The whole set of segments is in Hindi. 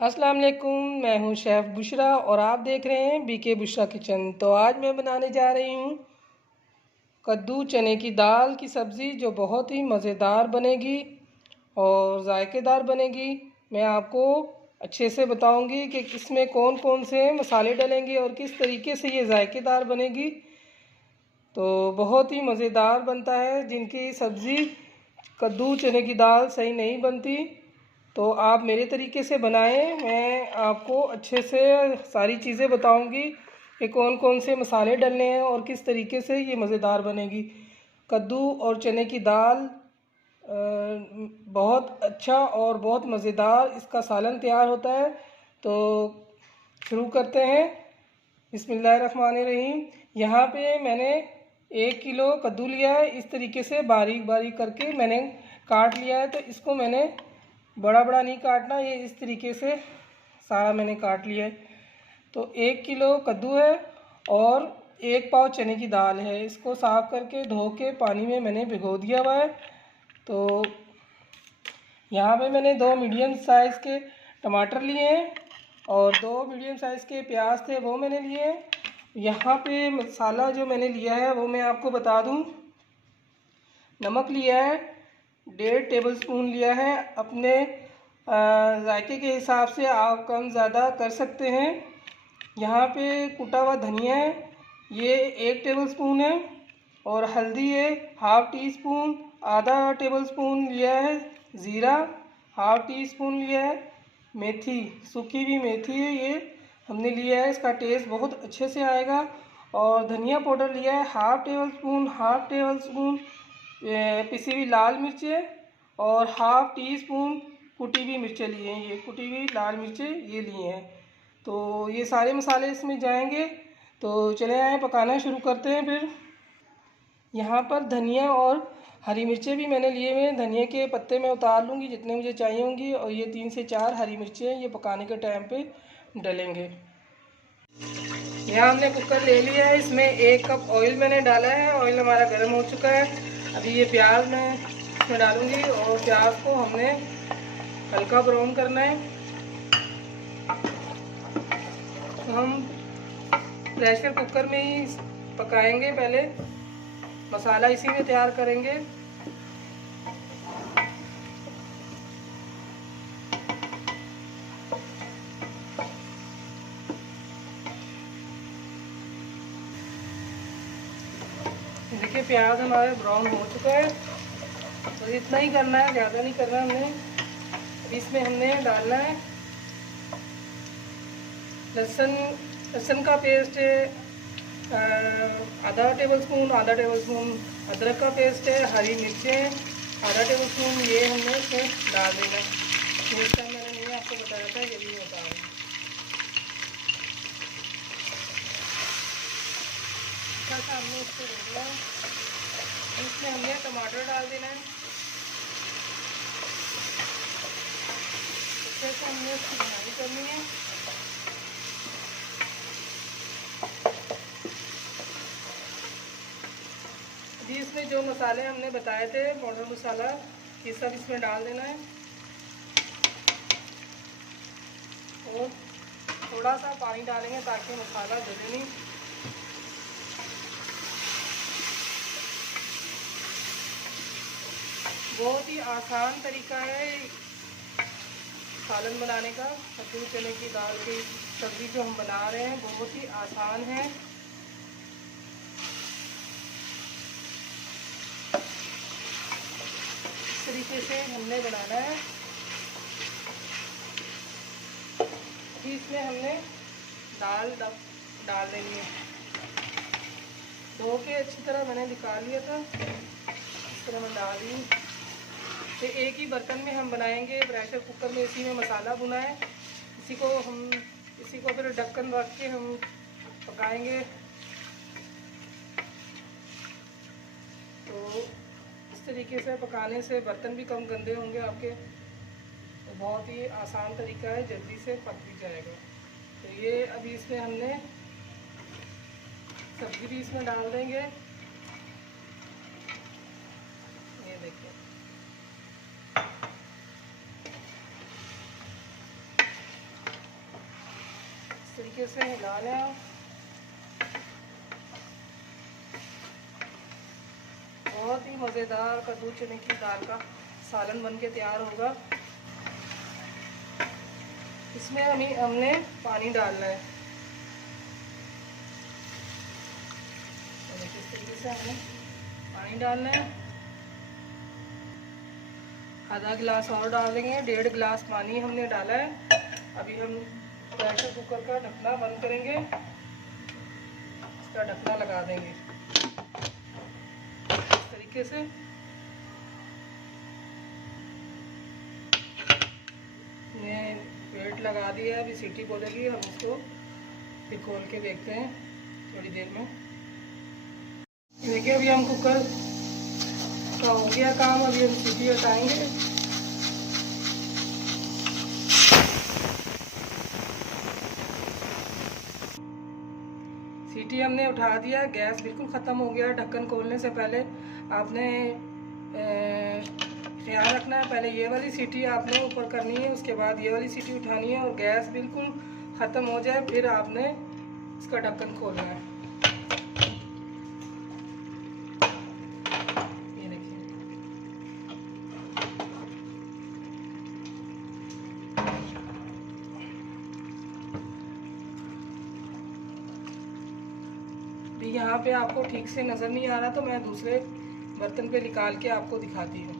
अस्सलाम वालेकुम, मैं हूं शेफ़ बुशरा और आप देख रहे हैं बीके बुशरा किचन। तो आज मैं बनाने जा रही हूं कद्दू चने की दाल की सब्ज़ी, जो बहुत ही मज़ेदार बनेगी और ज़ायकेदार बनेगी। मैं आपको अच्छे से बताऊंगी कि इसमें कौन कौन से मसाले डलेंगे और किस तरीके से ये ज़ायकेदार बनेगी। तो बहुत ही मज़ेदार बनता है। जिनकी सब्ज़ी कद्दू चने की दाल सही नहीं बनती, तो आप मेरे तरीके से बनाएं। मैं आपको अच्छे से सारी चीज़ें बताऊंगी कि कौन कौन से मसाले डलने हैं और किस तरीके से ये मज़ेदार बनेगी। कद्दू और चने की दाल बहुत अच्छा और बहुत मज़ेदार इसका सालन तैयार होता है। तो शुरू करते हैं। बिस्मिल्लाहिर्रहमानिर्रहीम। यहाँ पे मैंने 1 किलो कद्दू लिया है। इस तरीके से बारीक बारीक करके मैंने काट लिया है। तो इसको मैंने बड़ा बड़ा नहीं काटना, ये इस तरीके से सारा मैंने काट लिया है। तो 1 किलो कद्दू है और 1 पाव चने की दाल है। इसको साफ़ करके धो के पानी में मैंने भिगो दिया हुआ है। तो यहाँ पे मैंने 2 मीडियम साइज़ के टमाटर लिए हैं और 2 मीडियम साइज़ के प्याज थे, वो मैंने लिए हैं। यहाँ पे मसाला जो मैंने लिया है वो मैं आपको बता दूँ। नमक लिया है 1.5 टेबलस्पून लिया है। अपने जायके के हिसाब से आप कम ज़्यादा कर सकते हैं। यहाँ पे कुटा हुआ धनिया है, ये 1 टेबलस्पून है। और हल्दी है हाफ़ टी स्पून। आधा टेबलस्पून लिया है ज़ीरा, हाफ़ टी स्पून लिया है मेथी, सूखी हुई मेथी है, ये हमने लिया है। इसका टेस्ट बहुत अच्छे से आएगा। और धनिया पाउडर लिया है हाफ़ टेबल स्पून पिसी हुई लाल मिर्चें और हाफ़ टी स्पून कुटी हुई मिर्चें लिए हैं। ये कुटी हुई लाल मिर्चें ये लिए हैं। तो ये सारे मसाले इसमें जाएंगे। तो चले आए पकाना शुरू करते हैं। फिर यहाँ पर धनिया और हरी मिर्चें भी मैंने लिए हुए हैं। धनिया के पत्ते मैं उतार लूँगी जितने मुझे चाहिए होंगी। और ये 3 से 4 हरी मिर्चें ये पकाने के टाइम पे डलेंगे। यहाँ हमने कुकर ले लिया है, इसमें 1 कप ऑयल मैंने डाला है। ऑयल हमारा गर्म हो चुका है। अभी ये प्याज मैं इसमें डालूँगी और प्याज को हमने हल्का ब्राउन करना है। तो हम प्रेशर कुकर में ही पकाएंगे, पहले मसाला इसी में तैयार करेंगे। देखिए प्याज हमारे ब्राउन हो चुका है। तो इतना ही करना है, ज़्यादा नहीं करना हमने। इसमें हमने डालना है लहसुन का पेस्ट है आधा टेबल स्पून अदरक का पेस्ट है, हरी मिर्चें आधा टेबल स्पून, ये हमने इसमें डाल देना। नेक्स्ट टाइम मैंने नहीं आपको बताया था, ये भी बता रही हूँ। हमने इसको देखना है। इसमें हमने टमाटर डाल देना है। अच्छे से हमने इसकी भुनाई करनी है। अभी इसमें जो मसाले हमने बताए थे पाउडर मसाला, ये सब इसमें डाल देना है। और थोड़ा सा पानी डालेंगे ताकि मसाला जले नहीं। बहुत ही आसान तरीका है सालन बनाने का। कद्दू चने की दाल की सब्ज़ी जो हम बना रहे हैं बहुत ही आसान है। इस तरीके से हमने बनाना है। अभी इसमें हमने दाल डाल देनी है। धो के अच्छी तरह मैंने निकाल लिया था, इस तरह मैं डाल दी। तो एक ही बर्तन में हम बनाएंगे, प्रेशर कुकर में इसी में मसाला भुना है। इसी को फिर ढक्कन रख के हम पकाएंगे। तो इस तरीके से पकाने से बर्तन भी कम गंदे होंगे आपके। तो बहुत ही आसान तरीका है, जल्दी से पक भी जाएगा। तो ये अभी इसमें हमने सब्ज़ी भी इसमें डाल देंगे। ये देखिए तरीके से हिला लें आप। बहुत ही मज़ेदार कद्दू चने की दाल का सालन बनके तैयार होगा। इसमें हमने पानी डालना है। इस तरीके से हमने पानी डालना है। आधा गिलास और डाल देंगे, 1.5 गिलास पानी हमने डाला है। अभी हम प्रेशर कुकर का ढक्कना बंद करेंगे, इसका ढक्कना लगा देंगे इस तरीके से। मैं वेट लगा दिया, अभी सीटी बोलेगी, हम इसको फिर खोल के देखते हैं थोड़ी देर में। देखिए अभी हम कुकर का हो गया काम, अभी हम सीटी हटाएंगे। सीटी हमने उठा दिया, गैस बिल्कुल ख़त्म हो गया। ढक्कन खोलने से पहले आपने ख्याल रखना है, पहले ये वाली सीटी आपने ऊपर करनी है, उसके बाद ये वाली सीटी उठानी है और गैस बिल्कुल ख़त्म हो जाए फिर आपने इसका ढक्कन खोलना है। ये देखिए, यहाँ पे आपको ठीक से नज़र नहीं आ रहा तो मैं दूसरे बर्तन पे निकाल के आपको दिखाती हूँ।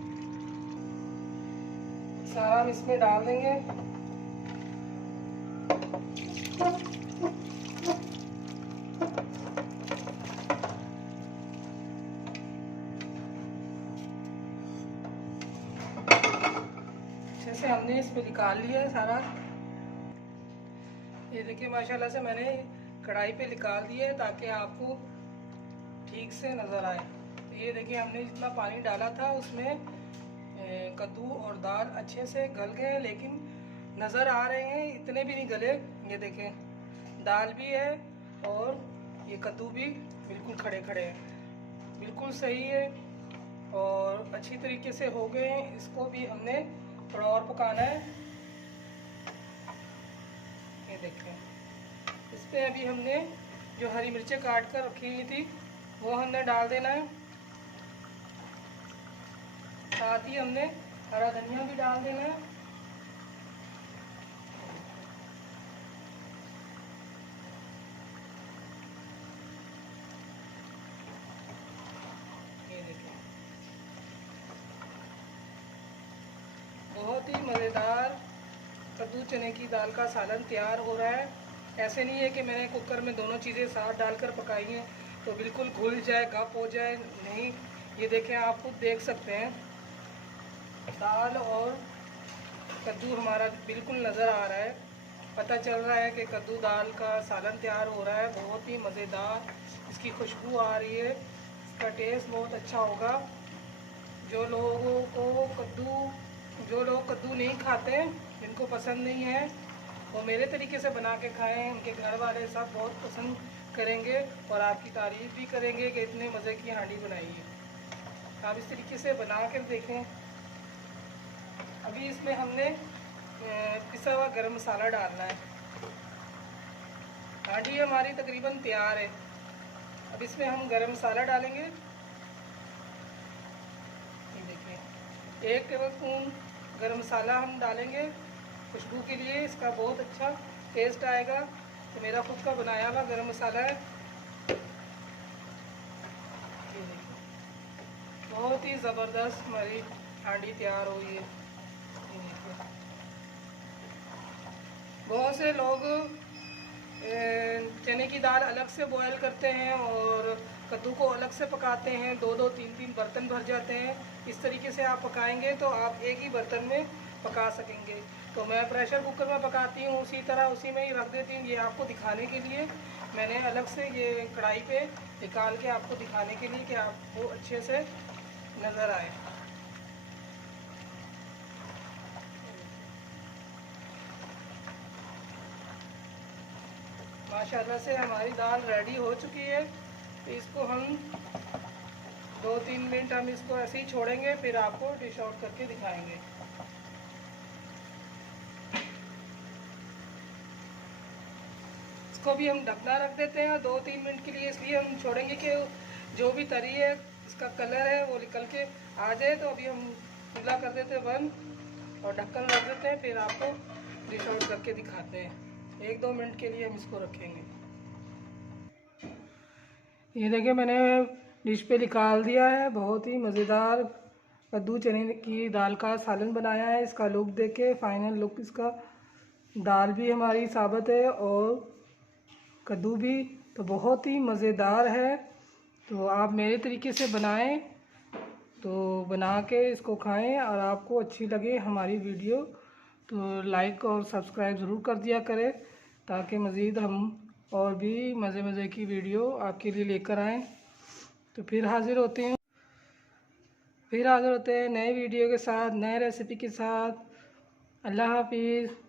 सारा हम इसमें डाल देंगे। अच्छे से हमने इस पे निकाल लिया है सारा। ये देखिए माशाल्लाह से मैंने कढ़ाई पे निकाल दिया है ताकि आपको ठीक से नज़र आए। तो ये देखिए हमने जितना पानी डाला था उसमें कद्दू और दाल अच्छे से गल गए, लेकिन नज़र आ रहे हैं इतने भी नहीं गले। ये देखें दाल भी है और ये कद्दू भी बिल्कुल खड़े खड़े हैं, बिल्कुल सही है और अच्छी तरीके से हो गए हैं। इसको भी हमने थोड़ा और पकाना है। ये देखें, इस पर अभी हमने जो हरी मिर्चें काट कर रखी हुई थी वो हमने डाल देना है। साथ ही हमने हरा धनिया भी डाल देना है। ये देखें, बहुत ही मज़ेदार कद्दू चने की दाल का सालन तैयार हो रहा है। ऐसे नहीं है कि मैंने कुकर में दोनों चीज़ें साथ डालकर पकाई हैं तो बिल्कुल घुल जाए, गप हो जाए, नहीं। ये देखें, आप खुद देख सकते हैं दाल और कद्दू हमारा बिल्कुल नज़र आ रहा है। पता चल रहा है कि कद्दू दाल का सालन तैयार हो रहा है। बहुत ही मज़ेदार इसकी खुशबू आ रही है, इसका टेस्ट बहुत अच्छा होगा। जो लोग कद्दू नहीं खाते, जिनको पसंद नहीं है, वो मेरे तरीके से बना के खाएं। उनके घर वाले सब बहुत पसंद करेंगे और आपकी तारीफ़ भी करेंगे कि इतने मज़े की हांडी बनाई है। आप इस तरीके से बना कर देखें। अभी इसमें हमने पिसा हुआ गरम मसाला डालना है। हांडी हमारी तकरीबन तैयार है। अब इसमें हम गरम मसाला डालेंगे। ये देखिए, 1 टेबल स्पून गरम मसाला हम डालेंगे खुशबू के लिए, इसका बहुत अच्छा टेस्ट आएगा। तो मेरा खुद का बनाया हुआ गरम मसाला है। ये देखिए, बहुत ही ज़बरदस्त हमारी हांडी तैयार हुई है। बहुत से लोग चने की दाल अलग से बॉयल करते हैं और कद्दू को अलग से पकाते हैं, 2-2, 3-3 बर्तन भर जाते हैं। इस तरीके से आप पकाएंगे तो आप एक ही बर्तन में पका सकेंगे। तो मैं प्रेशर कुकर में पकाती हूँ, उसी तरह उसी में ही रख देती हूँ। ये आपको दिखाने के लिए मैंने अलग से ये कढ़ाई पे निकाल के आपको दिखाने के लिए कि आपको अच्छे से नज़र आए। माशाल्लाह से हमारी दाल रेडी हो चुकी है। तो इसको हम 2-3 मिनट हम इसको ऐसे ही छोड़ेंगे, फिर आपको डिश आउट करके दिखाएंगे। इसको भी हम ढकना रख देते हैं 2-3 मिनट के लिए, इसलिए हम छोड़ेंगे कि जो भी तरी है इसका कलर है वो निकल के आ जाए। तो अभी हम चूल्हा कर देते हैं बंद और ढक्कन रख देते हैं, फिर आपको डिश आउट करके दिखाते हैं। 1-2 मिनट के लिए हम इसको रखेंगे। ये देखिए मैंने डिश पे निकाल दिया है। बहुत ही मज़ेदार कद्दू चने की दाल का सालन बनाया है। इसका लुक देखे, फाइनल लुक इसका, दाल भी हमारी साबुत है और कद्दू भी, तो बहुत ही मज़ेदार है। तो आप मेरे तरीके से बनाएं, तो बना के इसको खाएं और आपको अच्छी लगे हमारी वीडियो तो लाइक और सब्सक्राइब ज़रूर कर दिया करें, ताकि मज़ीद हम और भी मज़े मज़े की वीडियो आपके लिए लेकर आएँ। तो फिर हाज़िर होते हैं नए वीडियो के साथ, नए रेसिपी के साथ। अल्लाह हाफिज़।